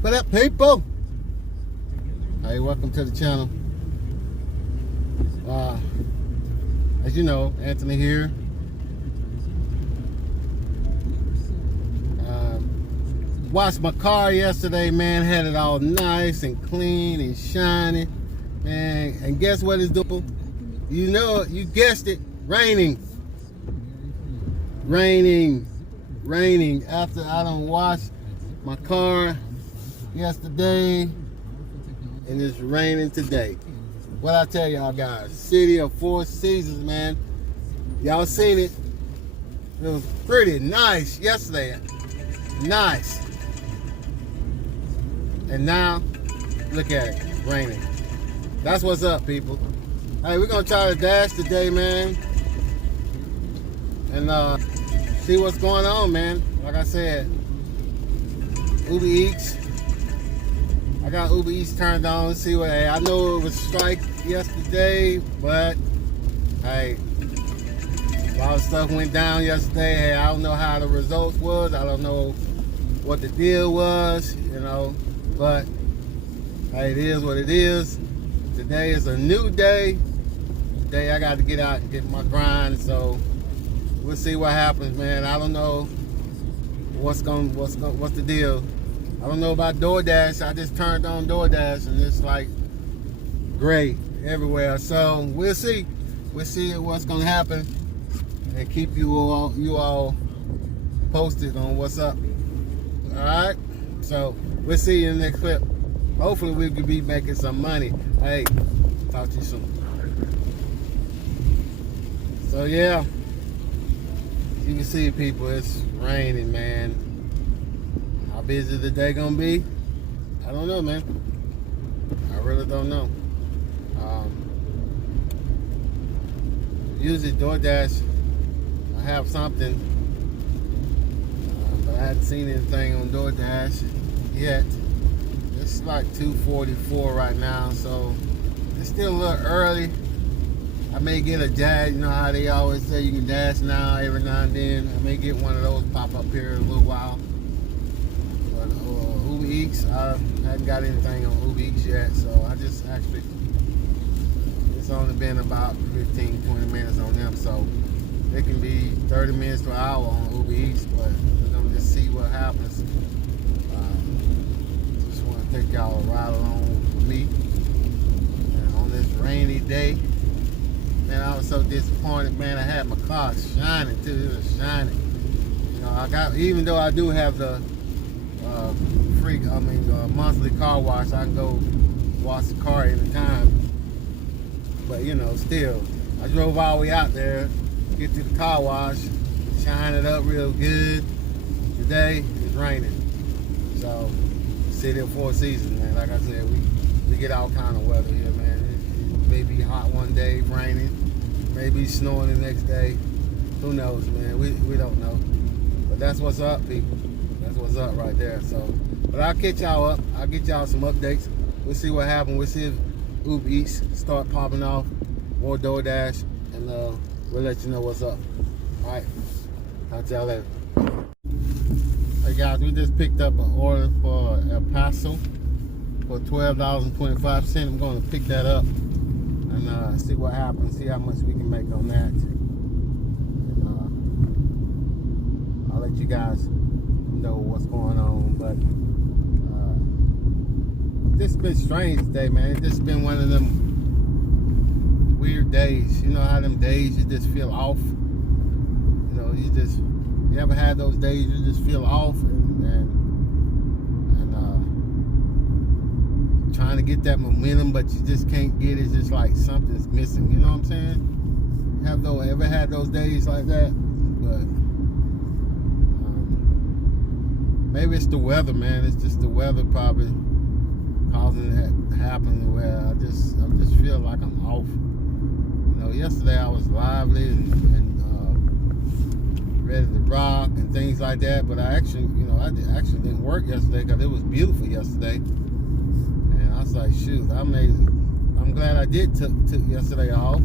What up, people? Hey, welcome to the channel. As you know, Anthony here. Washed my car yesterday, man. Had it all nice and clean and shiny, man. And guess what it's doing? You know, you guessed it, raining. After I done washed my car yesterday, and it's raining today. What I tell y'all guys, city of four seasons, man. Y'all seen it. It was pretty nice yesterday. Nice. And now, look at it, raining. That's what's up, people. Hey, we're gonna try to dash today, man. And see what's going on, man. Like I said, Ubereats. I got Ubereats turned on. See what? Hey, I know it was strike yesterday, but hey, a lot of stuff went down yesterday. Hey, I don't know how the results was. I don't know what the deal was, you know. But hey, it is what it is. Today is a new day. Today I got to get out and get my grind. So we'll see what happens, man. I don't know what's the deal. I don't know about Doordash. I just turned on Doordash and it's like great everywhere. So we'll see. We'll see what's gonna happen and keep you all posted on what's up. All right. So we'll see you in the next clip. Hopefully we could be making some money. Hey, talk to you soon. So yeah, you can see, people, it's raining, man. How busy the day gonna be? I don't know, man. I really don't know. Usually DoorDash, I have something, but I hadn't seen anything on DoorDash yet. It's like 2:44 right now, so it's still a little early. I may get a dash. You know how they always say you can dash now, every now and then. I may get one of those pop up here in a little while. But Ubereats, I hadn't got anything on Ubereats yet, so I just actually, it's only been about 15, 20 minutes on them, so it can be 30 minutes to an hour on Ubereats, but we're gonna just see what happens. Just want to take y'all a ride along with me on this rainy day. Man, I was so disappointed, man. I had my car shining too. It was shining. You know, even though I do have the monthly car wash, I can go wash the car anytime. But you know, still, I drove all the way out there, get to the car wash, shine it up real good. Today it's raining. So, city of four seasons, man. Like I said, we get all kind of weather here, man. It may be hot one day, raining, maybe snowing the next day. Who knows, man? We don't know. But that's what's up, people. That's what's up right there. So, but I'll catch y'all up. I'll get y'all some updates. We'll see what happens. We'll see if Ubereats start popping off, more DoorDash, and we'll let you know what's up. All right. Talk to y'all later. Hey guys, we just picked up an order for El Paso for $12.25. I'm going to pick that up and see what happens, see how much we can make on that. And, I'll let you guys know what's going on. But this has been strange today, man. It's just been one of them weird days. You know how them days you just feel off? You know, you ever had those days you just feel off and trying to get that momentum, but you just can't get it. It's just like something's missing. You know what I'm saying? Ever had those days like that? But maybe it's the weather, man. It's just the weather probably causing that to happen, where I just feel like I'm off. You know, yesterday I was lively and ready to rock and things like that, but I actually didn't work yesterday because it was beautiful yesterday. And I was like, shoot, I'm glad I did took yesterday off.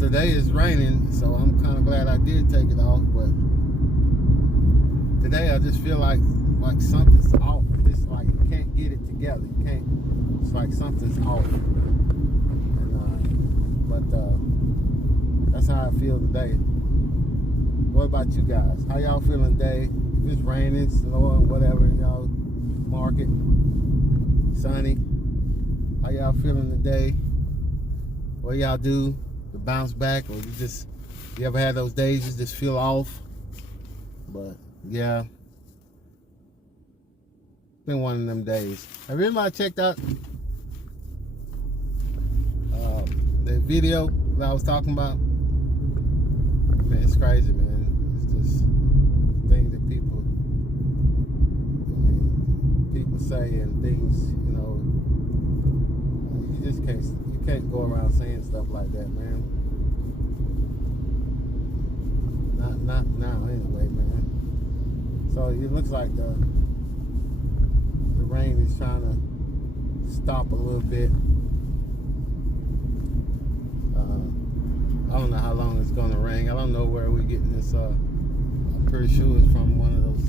Today is raining, so I'm kind of glad I did take it off. But today I just feel like something's off. It's like get it together. You can't. It's like something's off. And but that's how I feel today. What about you guys? How y'all feeling today? If it's raining, snowing, whatever, y'all market, sunny. How y'all feeling today? What y'all do to bounce back, or you ever had those days you just feel off? But yeah, been one of them days. Have anybody checked out the video that I was talking about? Man, it's crazy, man. It's just things that people say and things, you know. You can't go around saying stuff like that, man. Not now, anyway, man. So it looks like the rain is trying to stop a little bit. I don't know how long it's gonna rain. I don't know where we're getting this. I'm pretty sure it's from one of those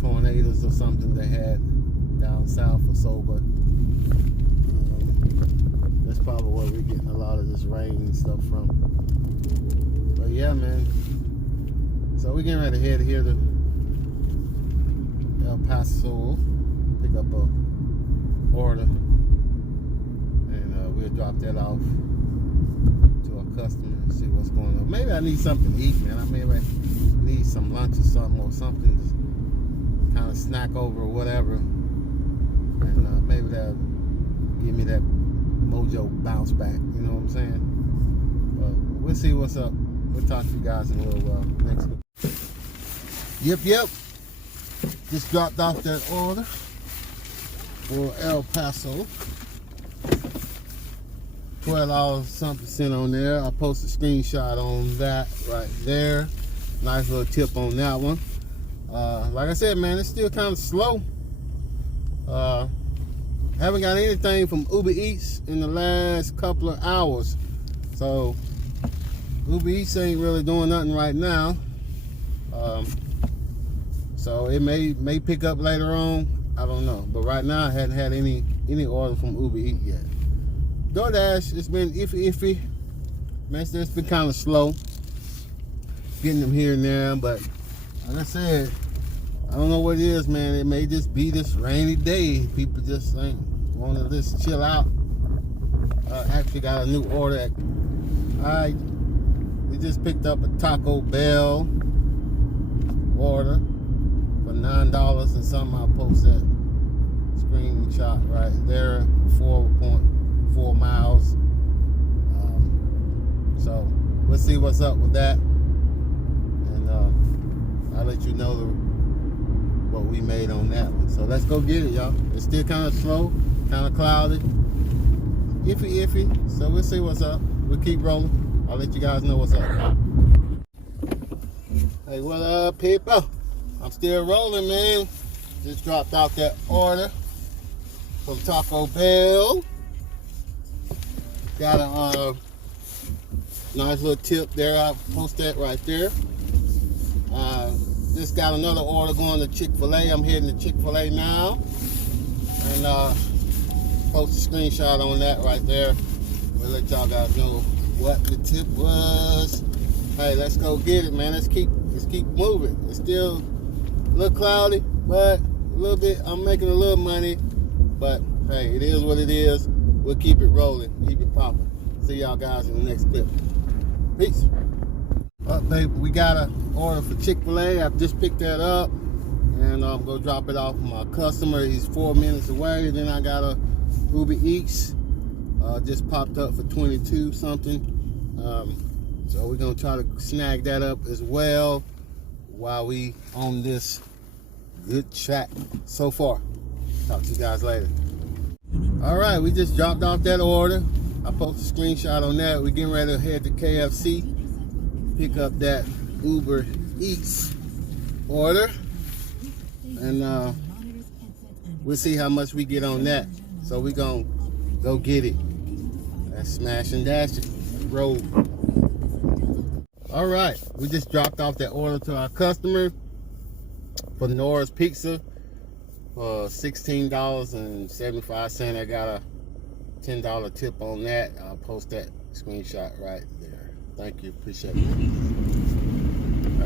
tornadoes or something they had down south or so, but that's probably where we're getting a lot of this rain and stuff from. But yeah, man. So we're getting ready to head here to El Paso, pick up a order, and we'll drop that off to our customer and see what's going on. Maybe I need something to eat, man. I maybe need some lunch or something to kind of snack over or whatever, and maybe that'll give me that mojo bounce back. You know what I'm saying? But we'll see what's up. We'll talk to you guys in a little while. Next. Yep. Just dropped off that order for El Paso. $12 something on there. I posted a screenshot on that right there. Nice little tip on that one. Like I said, man, it's still kind of slow. Haven't got anything from Ubereats in the last couple of hours. So Ubereats ain't really doing nothing right now. So it may pick up later on. I don't know. But right now I hadn't had any order from Ubereats yet. Doordash, it's been iffy. Man, it's been kind of slow getting them here and there. But like I said, I don't know what it is, man. It may just be this rainy day. People just want to just chill out. Actually got a new order. We just picked up a Taco Bell order for $9 and something. I'll post that screenshot right there. 4.4 miles. So we'll see what's up with that, and I'll let you know what we made on that one. So let's go get it, y'all. It's still kind of slow, kind of cloudy, iffy. So we'll see what's up. We'll keep rolling. I'll let you guys know what's up. Hey, what up, people? I'm still rolling, man. Just dropped out that order from Taco Bell. Got a nice little tip there. I'll post that right there. Just got another order going to Chick-fil-A. I'm heading to Chick-fil-A now. And post a screenshot on that right there. We'll let y'all guys know what the tip was. Hey, let's go get it, man. Let's keep moving. It's still a little cloudy, but a little bit. I'm making a little money, but hey, it is what it is. We'll keep it rolling, keep it popping. See y'all guys in the next clip. Peace. Baby, we got an order for Chick-fil-A. I just picked that up, and I'm gonna drop it off for my customer. He's 4 minutes away. Then I got a Ubereats. Just popped up for 22 something. So we're gonna try to snag that up as well while we on this good track so far. Talk to you guys later. All right, we just dropped off that order. I posted a screenshot on that. We're getting ready to head to KFC, pick up that Ubereats order, and we'll see how much we get on that. So we're gonna go get it. That's smash and dash it. Roll. All right, we just dropped off that order to our customer for Nora's Pizza. for $16.75. I got a $10 tip on that. I'll post that screenshot right there. Thank you, appreciate it. All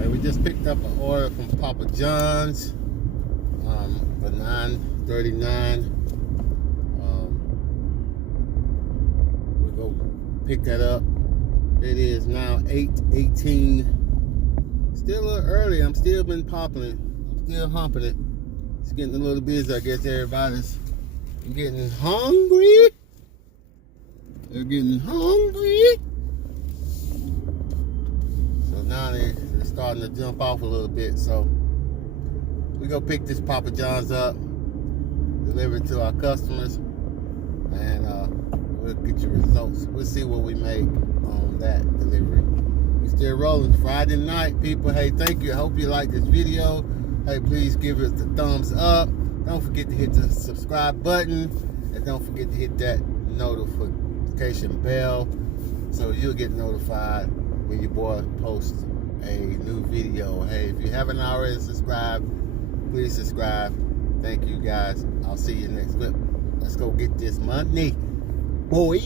right, we just picked up an order from Papa John's for $9.39. We'll go pick that up. It is now 8:18. Still a little early. I'm still been popping it. I'm still humping it. It's getting a little busy. I guess everybody's getting hungry. They're getting hungry. So now they're starting to jump off a little bit. So we go pick this Papa John's up, deliver it to our customers, and we'll get your results. We'll see what we make on that delivery. We still rolling. Friday night, people. Hey, thank you. I hope you like this video. Hey, please give us the thumbs up. Don't forget to hit the subscribe button, and don't forget to hit that notification bell so you'll get notified when your boy posts a new video. Hey, if you haven't already subscribed, please subscribe. Thank you guys. I'll see you next clip. Let's go get this money, boy.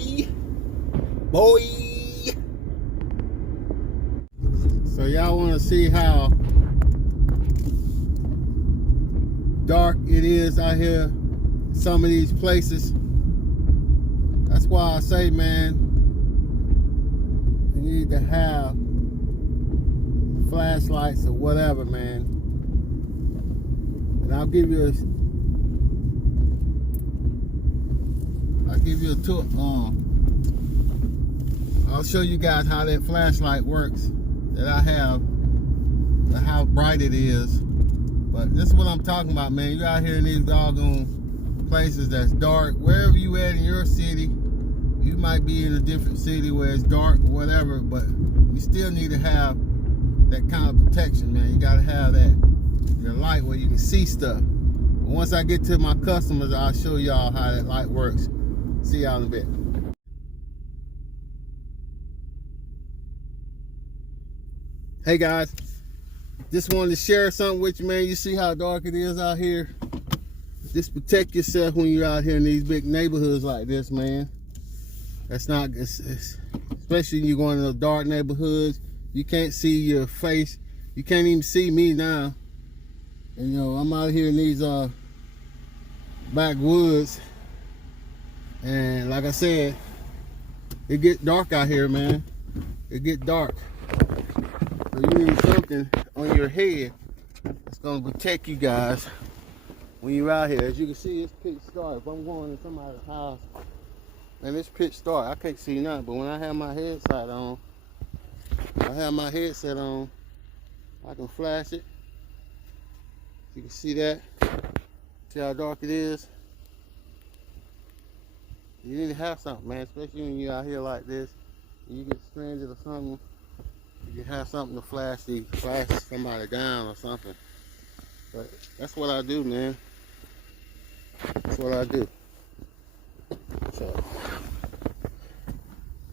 So y'all want to see how dark it is out here in some of these places? That's why I say, man, you need to have flashlights or whatever, man. And I'll give you a tour. I'll show you guys how that flashlight works that I have, and how bright it is. But this is what I'm talking about, man. You out here in these doggone places that's dark. Wherever you at in your city, you might be in a different city where it's dark or whatever, but you still need to have that kind of protection, man. You gotta have that, your light where you can see stuff. But once I get to my customers, I'll show y'all how that light works. See y'all in a bit. Hey guys, just wanted to share something with you, man. You see how dark it is out here? Just protect yourself when you're out here in these big neighborhoods like this, man. That's not, especially when you're going to those dark neighborhoods. You can't see your face. You can't even see me now. And you know, I'm out here in these backwoods. And like I said, it get dark out here, man. It get dark. So you need something on your head that's gonna protect you guys when you're out here. As you can see, it's pitch dark. If I'm going to somebody's house, and it's pitch dark, I can't see nothing. But when I have my headset on, I can flash it. You can see that. See how dark it is? You need to have something, man, especially when you're out here like this. You get stranded or something. You can have something to flash somebody down or something. But that's what I do, man. That's what I do. So,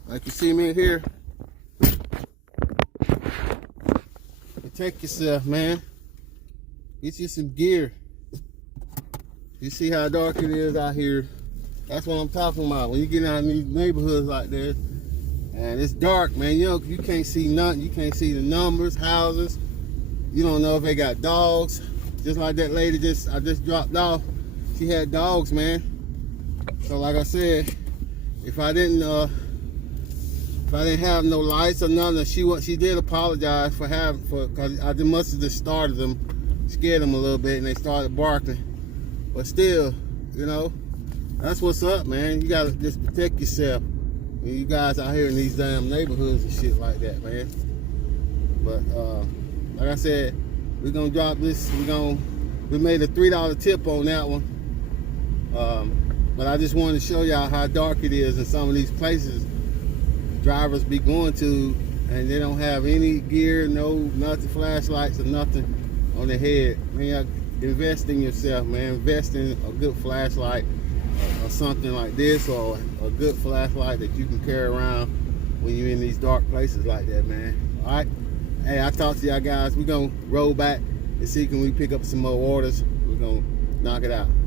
like you see me here, protect yourself, man. Get you some gear. You see how dark it is out here. That's what I'm talking about. When you get out in these neighborhoods like this, and it's dark, man, you know, you can't see nothing. You can't see the numbers, houses. You don't know if they got dogs. Just like that lady I just dropped off. She had dogs, man. So like I said, if I didn't have no lights or nothing, she did apologize because I must have just started them, scared them a little bit, and they started barking. But still, you know, that's what's up, man. You gotta just protect yourself when you guys out here in these damn neighborhoods and shit like that, man. But like I said, we're gonna drop this. We made a $3 tip on that one. But I just wanted to show y'all how dark it is in some of these places drivers be going to, and they don't have any gear, nothing, flashlights or nothing on their head. Man, invest in yourself, man. Invest in a good flashlight or something like this, or a good flashlight that you can carry around when you're in these dark places like that, man. All right. Hey, I talked to y'all guys. We're gonna roll back and see can we pick up some more orders. We're gonna Knock it out.